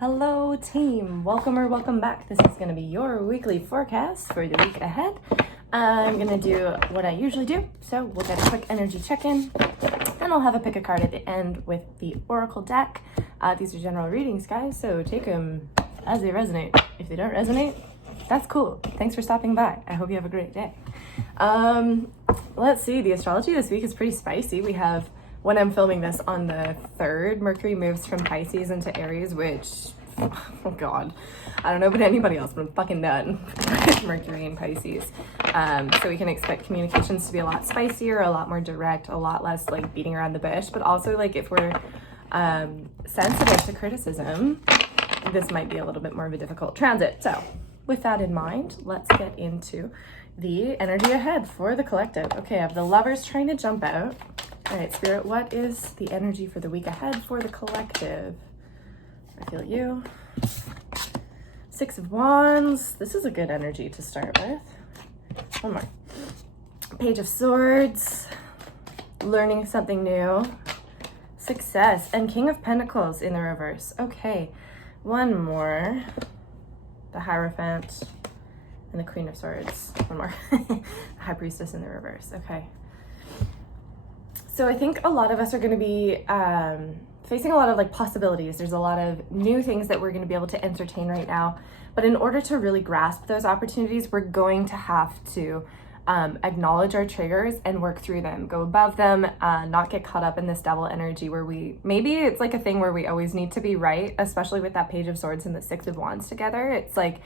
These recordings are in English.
Hello team, welcome or welcome back. This is going to be your weekly forecast for the week ahead. I'm going to do what I usually do, so we'll get a quick energy check-in, then I'll have a pick a card at the end with the Oracle deck. These are general readings, guys, so take them as they resonate. If they don't resonate, that's cool. Thanks for stopping by. I hope you have a great day. Let's see, the astrology this week is pretty spicy. We have, when I'm filming this on the 3rd, Mercury moves from Pisces into Aries, which, oh God, I don't know about anybody else, but I'm fucking done with Mercury in Pisces. So we can expect communications to be a lot spicier, a lot more direct, a lot less like beating around the bush, but also like if we're sensitive to criticism, this might be a little bit more of a difficult transit. So with that in mind, let's get into the energy ahead for the collective. Okay, I have the Lovers trying to jump out. All right, Spirit, what is the energy for the week ahead for the collective? I feel you. 6 of Wands. This is a good energy to start with. One more. Page of Swords. Learning something new. Success. And King of Pentacles in the reverse. Okay, one more. The Hierophant and the Queen of Swords. One more. The High Priestess in the reverse. Okay. So I think a lot of us are going to be facing a lot of like possibilities. There's a lot of new things that we're going to be able to entertain right now. But in order to really grasp those opportunities, we're going to have to acknowledge our triggers and work through them, go above them, not get caught up in this double energy where maybe it's like a thing where we always need to be right, especially with that Page of Swords and the 6 of Wands together. It's like,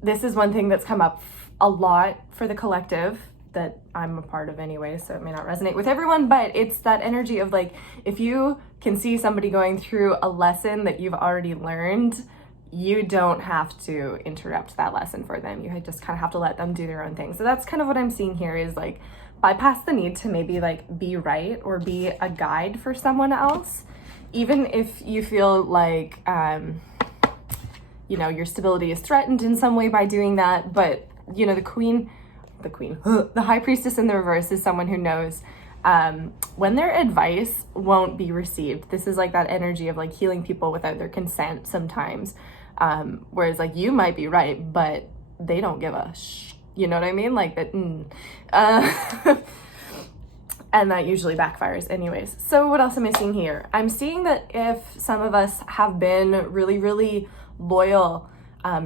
this is one thing that's come up a lot for the collective that I'm a part of anyway, so it may not resonate with everyone, but it's that energy of like, if you can see somebody going through a lesson that you've already learned, you don't have to interrupt that lesson for them. You just kind of have to let them do their own thing. So that's kind of what I'm seeing here is like, bypass the need to maybe like be right or be a guide for someone else, even if you feel like, you know, your stability is threatened in some way by doing that. But, you know, the High Priestess in the reverse is someone who knows when their advice won't be received. This is like that energy of like healing people without their consent sometimes. Whereas like you might be right, but they don't give a you know what I mean? Like that, and that usually backfires anyways. So what else am I seeing here? I'm seeing that if some of us have been really, really loyal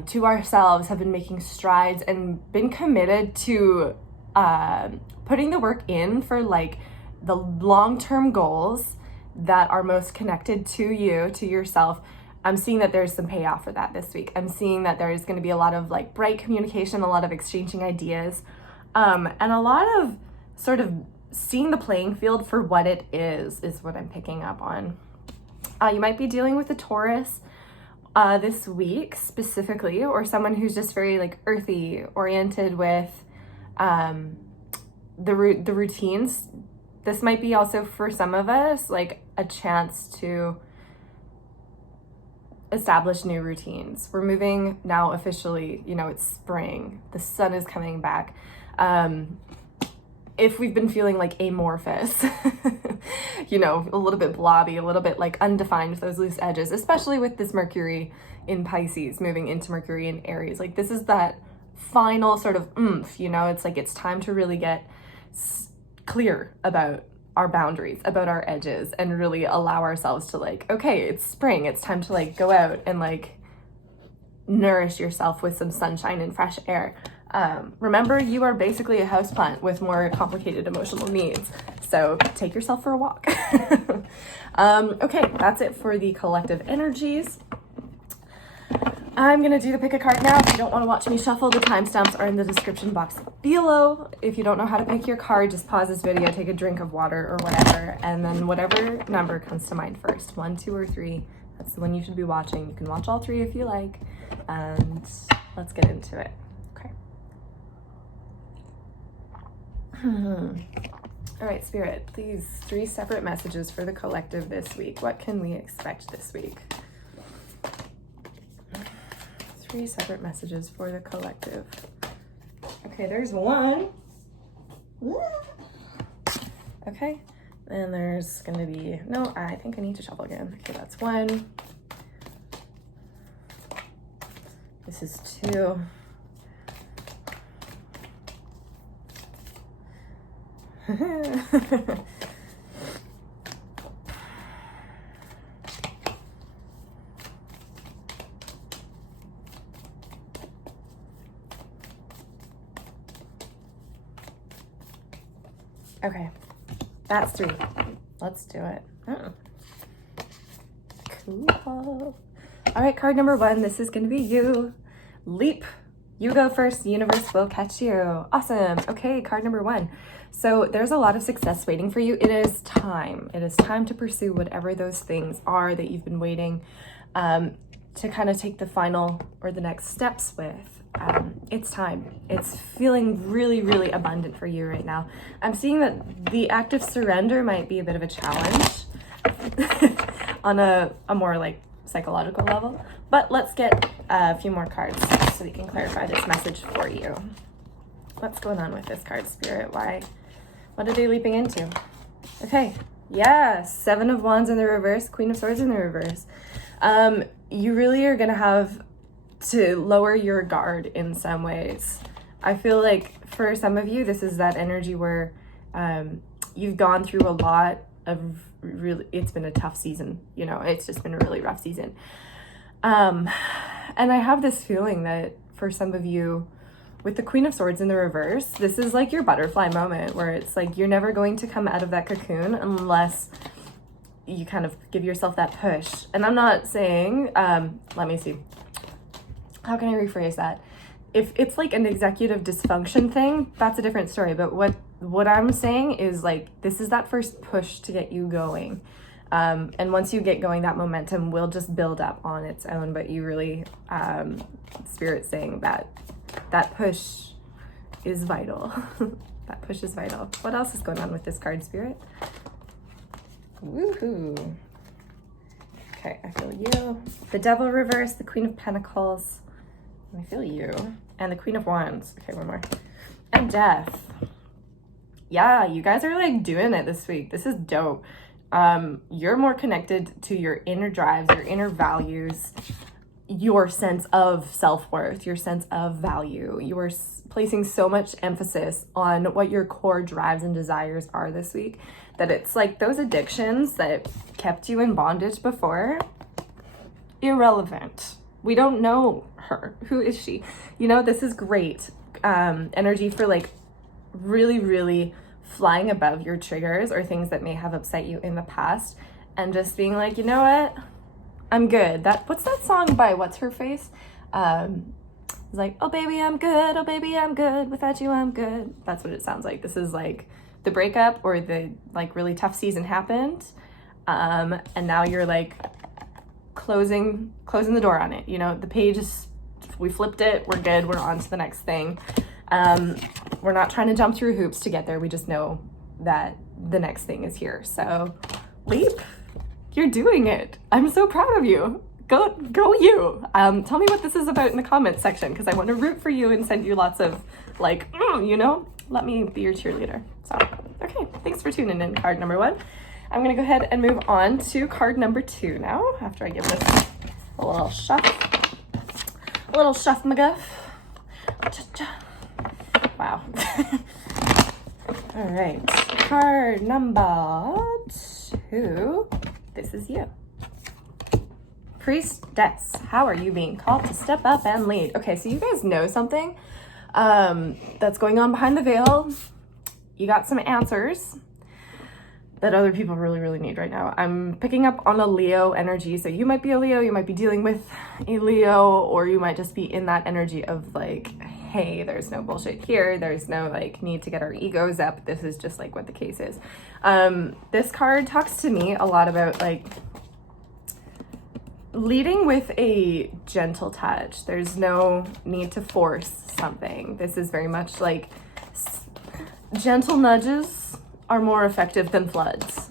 to ourselves, have been making strides and been committed to putting the work in for like the long-term goals that are most connected to you, to yourself, I'm seeing that there's some payoff for that this week. I'm seeing that there's going to be a lot of like bright communication, a lot of exchanging ideas, and a lot of sort of seeing the playing field for what it is what I'm picking up on. You might be dealing with a Taurus this week specifically, or someone who's just very like earthy oriented with the routines. This might be also for some of us like a chance to establish new routines. We're moving now officially, you know, it's spring, the sun is coming back. If we've been feeling like amorphous, you know, a little bit blobby, a little bit like undefined, those loose edges, especially with this Mercury in Pisces moving into Mercury in Aries, like this is that final sort of oomph, you know, it's like it's time to really get clear about our boundaries, about our edges, and really allow ourselves to like, okay, it's spring, it's time to like go out and like nourish yourself with some sunshine and fresh air. Remember, you are basically a houseplant with more complicated emotional needs. So take yourself for a walk. Okay, that's it for the collective energies. I'm gonna do the pick a card now. If you don't want to watch me shuffle, the timestamps are in the description box below. If you don't know how to pick your card, just pause this video, take a drink of water or whatever, and then whatever number comes to mind first, 1, 2, or 3, that's the one you should be watching. You can watch all 3 if you like, and let's get into it. Okay. All right, Spirit, please, 3 separate messages for the collective this week. What can we expect this week? 3 separate messages for the collective. Okay, there's 1. Okay, and there's gonna be, no, I think I need to shuffle again. Okay, that's 1, This is 2. Okay, that's 3. Let's do it. Oh. Cool. All right, card number 1. This is going to be you. Leap. You go first. The universe will catch you. Awesome. Okay, card number 1. So there's a lot of success waiting for you. It is time. It is time to pursue whatever those things are that you've been waiting to kind of take the final or the next steps with. It's time. It's feeling really, really abundant for you right now. I'm seeing that the act of surrender might be a bit of a challenge on a more like psychological level, but let's get a few more cards so we can clarify this message for you. What's going on with this card, Spirit? Why? What are they leaping into? Okay. Yeah. 7 of Wands in the reverse, Queen of Swords in the reverse. You really are going to have to lower your guard in some ways. I feel like for some of you, this is that energy where you've gone through a lot of really, it's been a tough season, you know, it's just been a really rough season. And I have this feeling that for some of you, with the Queen of Swords in the reverse, this is like your butterfly moment where it's like you're never going to come out of that cocoon unless you kind of give yourself that push. And I'm not saying, let me see. How can I rephrase that? If it's like an executive dysfunction thing, that's a different story. But what I'm saying is like, this is that first push to get you going. And once you get going, that momentum will just build up on its own. But you really, Spirit's saying that that push is vital. That push is vital. What else is going on with this card, Spirit? Woohoo. Okay, I feel you. The Devil reverse, the Queen of Pentacles. I feel you. And the Queen of Wands. Okay, one more. And Death. Yeah, you guys are like doing it this week. This is dope. You're more connected to your inner drives, your inner values, your sense of self-worth, your sense of value. You are placing so much emphasis on what your core drives and desires are this week that it's like those addictions that kept you in bondage before, irrelevant. We don't know her. Who is she? You know, this is great energy for like really, really flying above your triggers or things that may have upset you in the past and just being like, you know what? I'm good. What's that song by what's her face? It's like, oh baby, I'm good. Oh baby, I'm good. Without you, I'm good. That's what it sounds like. This is like the breakup or the like really tough season happened. And now you're like closing the door on it. You know, the page is, we flipped it. We're good. We're on to the next thing. We're not trying to jump through hoops to get there. We just know that the next thing is here. So leap. You're doing it. I'm so proud of you. Go you. Tell me what this is about in the comments section because I want to root for you and send you lots of like, you know, let me be your cheerleader. So, okay, thanks for tuning in, card number 1. I'm going to go ahead and move on to card number 2 now after I give this a little shuff. A little shuff McGuff. Wow. All right, card number 2. This is you. Priestess, how are you being called to step up and lead? Okay, so you guys know something that's going on behind the veil. You got some answers that other people really, really need right now. I'm picking up on a Leo energy. So you might be a Leo, you might be dealing with a Leo, or you might just be in that energy of like, hey, there's no bullshit here. There's no like need to get our egos up. This is just like what the case is. This card talks to me a lot about like leading with a gentle touch. There's no need to force something. This is very much like gentle nudges are more effective than floods.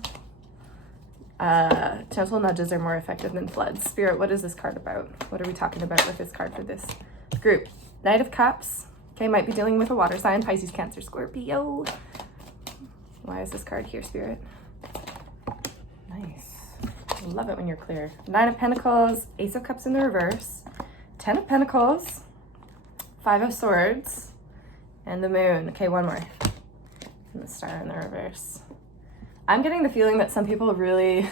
Gentle nudges are more effective than floods. Spirit, what is this card about? What are we talking about with this card for this group? Knight of Cups. Okay, might be dealing with a water sign, Pisces, Cancer, Scorpio. Why is this card here, Spirit? Nice. Love it when you're clear. 9 of Pentacles, Ace of Cups in the reverse, Ten of Pentacles, Five of Swords, and the Moon. Okay, one more. And the Star in the reverse. I'm getting the feeling that some people really,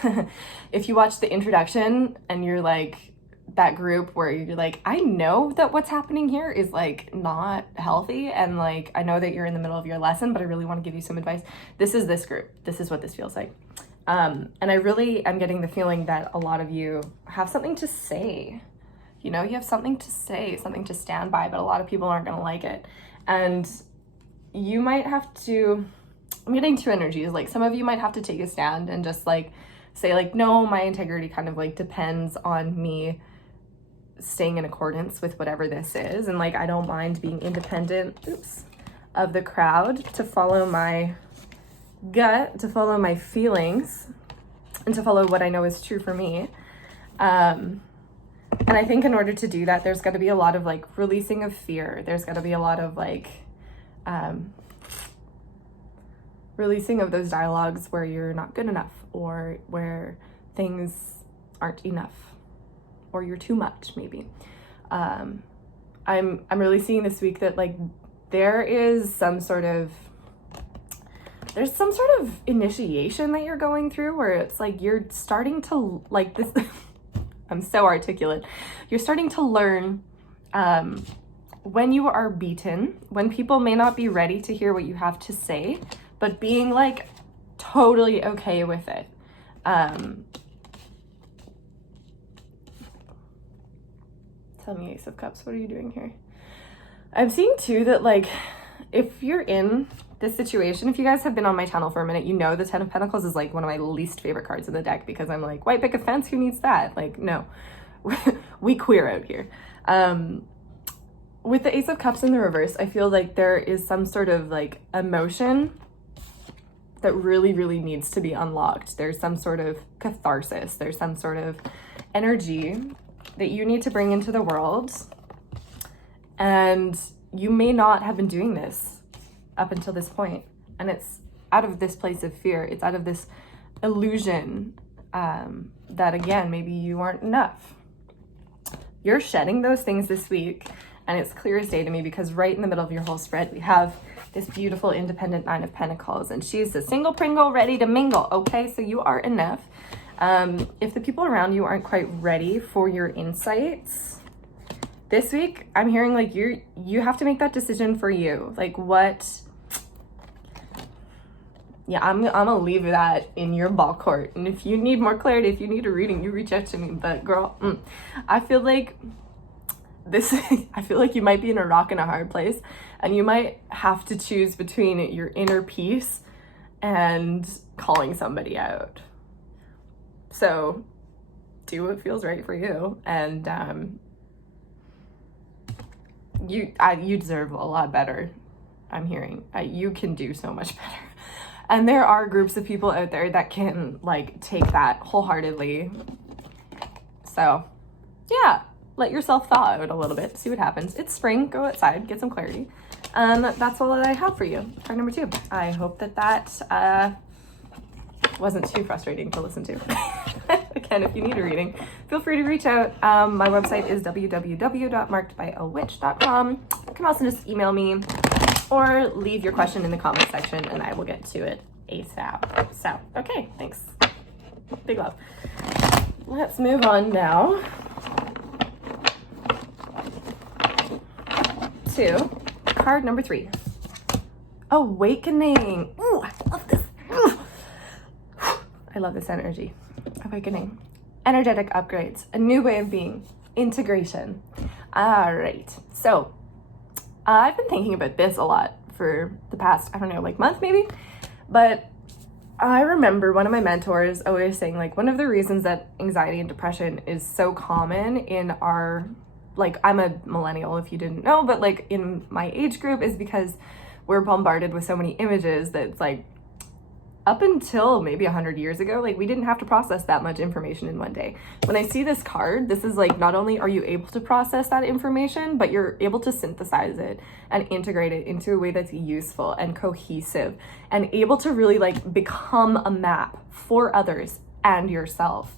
if you watch the introduction and you're like that group where you're like, I know that what's happening here is like not healthy, and like I know that you're in the middle of your lesson, but I really want to give you some advice. This is this group. This is what this feels like. And I really am getting the feeling that a lot of you have something to say. You know, you have something to say, something to stand by, but a lot of people aren't going to like it. And you might have to, I'm getting two energies. Like some of you might have to take a stand and just like say like, no, my integrity kind of like depends on me staying in accordance with whatever this is. And like, I don't mind being independent, of the crowd, to follow my gut, to follow my feelings, and to follow what I know is true for me. And I think in order to do that, there's got to be a lot of like releasing of fear. There's got to be a lot of like releasing of those dialogues where you're not good enough, or where things aren't enough, or you're too much maybe. I'm really seeing this week that like there's some sort of initiation that you're going through where it's like you're starting to like this. I'm so articulate. You're starting to learn when you are beaten, when people may not be ready to hear what you have to say, but being like totally okay with it. Tell me, Ace of Cups, what are you doing here? I'm seeing too that like if you're in this situation, if you guys have been on my channel for a minute, you know the Ten of Pentacles is like one of my least favorite cards in the deck, because I'm like, white picket fence, who needs that? Like, no, we queer out here. With the Ace of Cups in the reverse, I feel like there is some sort of like emotion that really, really needs to be unlocked. There's some sort of catharsis. There's some sort of energy that you need to bring into the world. And you may not have been doing this up until this point. And it's out of this place of fear. It's out of this illusion that, again, maybe you aren't enough. You're shedding those things this week. And it's clear as day to me, because right in the middle of your whole spread, we have this beautiful independent Nine of Pentacles. And she's a single Pringle ready to mingle. Okay, so you are enough. If the people around you aren't quite ready for your insights this week, I'm hearing like you have to make that decision for you. Like what? Yeah, I'm gonna leave that in your ball court. And if you need more clarity, if you need a reading, you reach out to me. But girl, I feel like I feel like you might be in a rock and a hard place, and you might have to choose between your inner peace and calling somebody out. So do what feels right for you. And you deserve a lot better. I'm hearing you can do so much better. And there are groups of people out there that can like take that wholeheartedly. So yeah, let yourself thaw out a little bit, see what happens. It's spring, go outside, get some clarity. That's all that I have for you. Card number 2. I hope that wasn't too frustrating to listen to. Again, if you need a reading, feel free to reach out. My website is www.markedbyawitch.com. You can also just email me or leave your question in the comment section and I will get to it ASAP. So, okay, thanks. Big love. Let's move on now to card number 3. Awakening. Ooh, I love this. Ooh. I love this energy. Awakening. Energetic upgrades. A new way of being. Integration. All right. So I've been thinking about this a lot for the past, I don't know, like month maybe. But I remember one of my mentors always saying like one of the reasons that anxiety and depression is so common in our, like I'm a millennial if you didn't know, but like in my age group is because we're bombarded with so many images that it's like up until maybe 100 years ago, like we didn't have to process that much information in one day. When I see this card, this is like, not only are you able to process that information, but you're able to synthesize it and integrate it into a way that's useful and cohesive and able to really like become a map for others and yourself.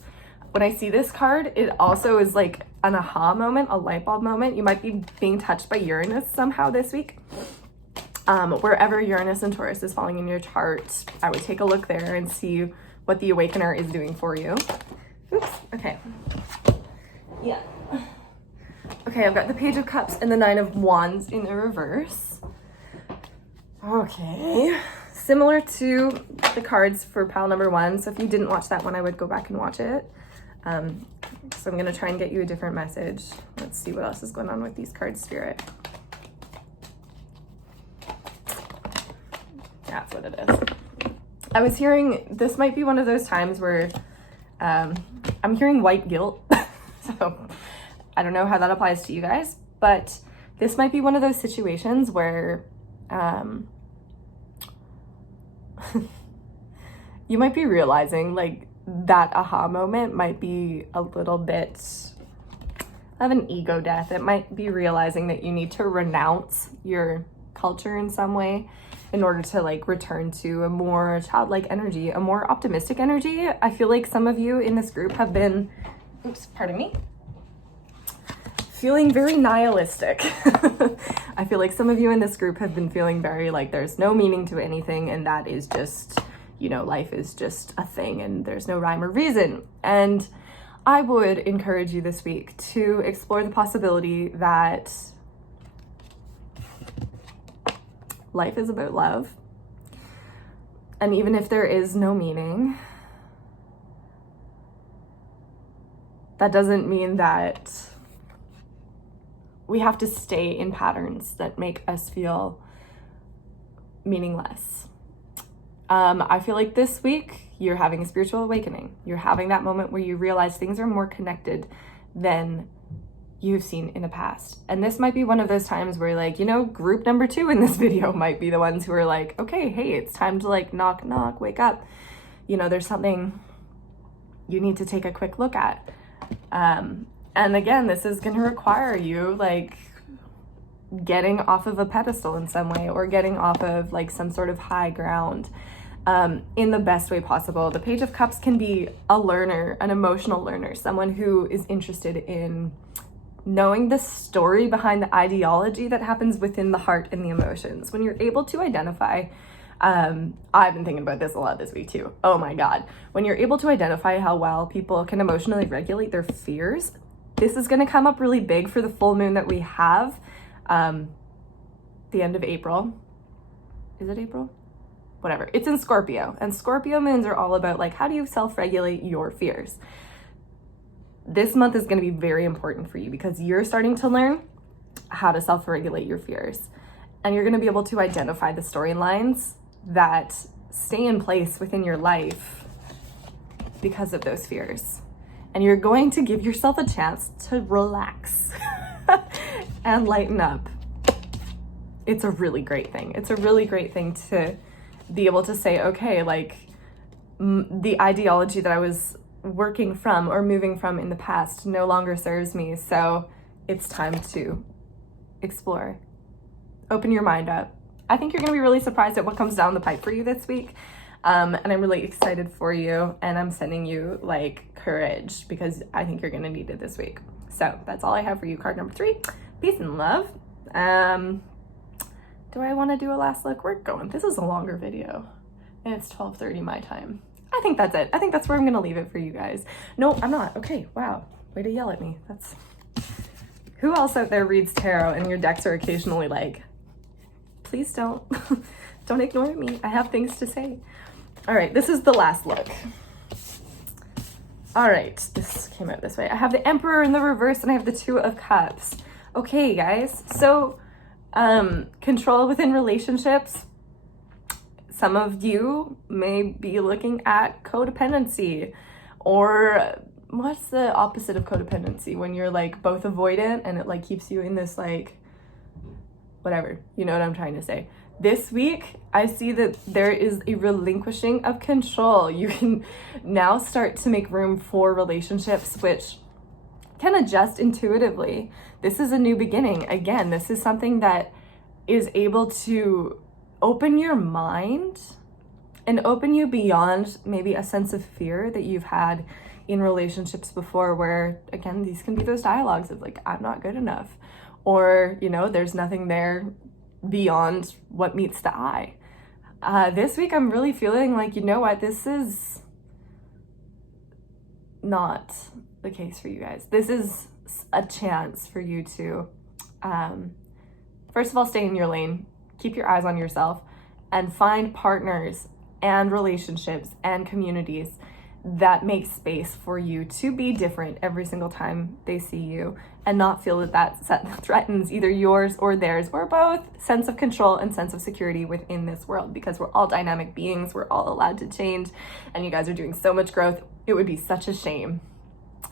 when I see this card, it also is like an aha moment, a light bulb moment. You might be being touched by Uranus somehow this week. Wherever Uranus and Taurus is falling in your chart, I would take a look there and see what the Awakener is doing for you. Oops, okay. Yeah. Okay, I've got the Page of Cups and the Nine of Wands in the reverse. Okay. Similar to the cards for pile number 1. So if you didn't watch that one, I would go back and watch it. So I'm going to try and get you a different message. Let's see what else is going on with these cards, Spirit. That's what it is. I was hearing, this might be one of those times where I'm hearing white guilt. So I don't know how that applies to you guys, but this might be one of those situations where you might be realizing like that aha moment might be a little bit of an ego death. It might be realizing that you need to renounce your culture in some way in order to like return to a more childlike energy, a more optimistic energy. I feel like some of you in this group have been, oops, pardon me, feeling very nihilistic. I feel like some of you in this group have been feeling very like there's no meaning to anything, and that is just, you know, life is just a thing and there's no rhyme or reason. And I would encourage you this week to explore the possibility that life is about love. And even if there is no meaning, that doesn't mean that we have to stay in patterns that make us feel meaningless. I feel like this week you're having a spiritual awakening. You're having that moment where you realize things are more connected than you've seen in the past. And this might be one of those times where like, you know, group number 2 in this video might be the ones who are like, okay, hey, it's time to like knock, knock, wake up. You know, there's something you need to take a quick look at. And again, this is going to require you like getting off of a pedestal in some way, or getting off of like some sort of high ground in the best way possible. The Page of Cups can be a learner, an emotional learner, someone who is interested in knowing the story behind the ideology that happens within the heart and the emotions. When you're able to identify, I've been thinking about this a lot this week too. Oh my God. When you're able to identify how well people can emotionally regulate their fears, this is going to come up really big for the full moon that we have the end of April. Is it April? Whatever. It's in Scorpio, and Scorpio moons are all about like, how do you self-regulate your fears? This month is going to be very important for you because you're starting to learn how to self-regulate your fears, and you're going to be able to identify the storylines that stay in place within your life because of those fears. And you're going to give yourself a chance to relax and lighten up. It's a really great thing. It's a really great thing to be able to say, okay, like the ideology that I was working from or moving from in the past no longer serves me. So it's time to explore. Open your mind up. I think you're going to be really surprised at what comes down the pipe for you this week. And I'm really excited for you, and I'm sending you like courage because I think you're going to need it this week. So that's all I have for you. Card number 3, peace and love. Do I want to do a last look? We're going. This is a longer video, and it's 12:30 my time. I think that's it. I think that's where I'm going to leave it for you guys. No, I'm not. Okay. Wow. Way to yell at me. That's who else out there reads tarot and your decks are occasionally like, please don't, don't ignore me. I have things to say. All right, this is the last look. All right, this came out this way. I have the Emperor in the reverse and I have the 2 of Cups. Okay, guys, so control within relationships. Some of you may be looking at codependency, or what's the opposite of codependency? When you're like both avoidant and it like keeps you in this like, whatever, you know what I'm trying to say. This week, I see that there is a relinquishing of control. You can now start to make room for relationships which can adjust intuitively. This is a new beginning. Again, this is something that is able to open your mind and open you beyond maybe a sense of fear that you've had in relationships before where, again, these can be those dialogues of like, I'm not good enough, or, you know, there's nothing there beyond what meets the eye. This week I'm really feeling like, you know what, this is not the case for you guys. This is a chance for you to, first of all, stay in your lane, keep your eyes on yourself, and find partners and relationships and communities that make space for you to be different every single time they see you, and not feel that that threatens either yours or theirs, or both, sense of control and sense of security within this world, because we're all dynamic beings, we're all allowed to change, and you guys are doing so much growth. It would be such a shame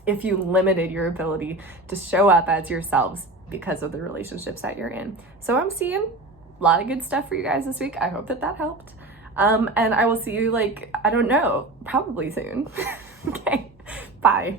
if you limited your ability to show up as yourselves because of the relationships that you're in. So I'm seeing a lot of good stuff for you guys this week. I hope that helped. And I will see you, like, I don't know, probably soon. Okay, bye.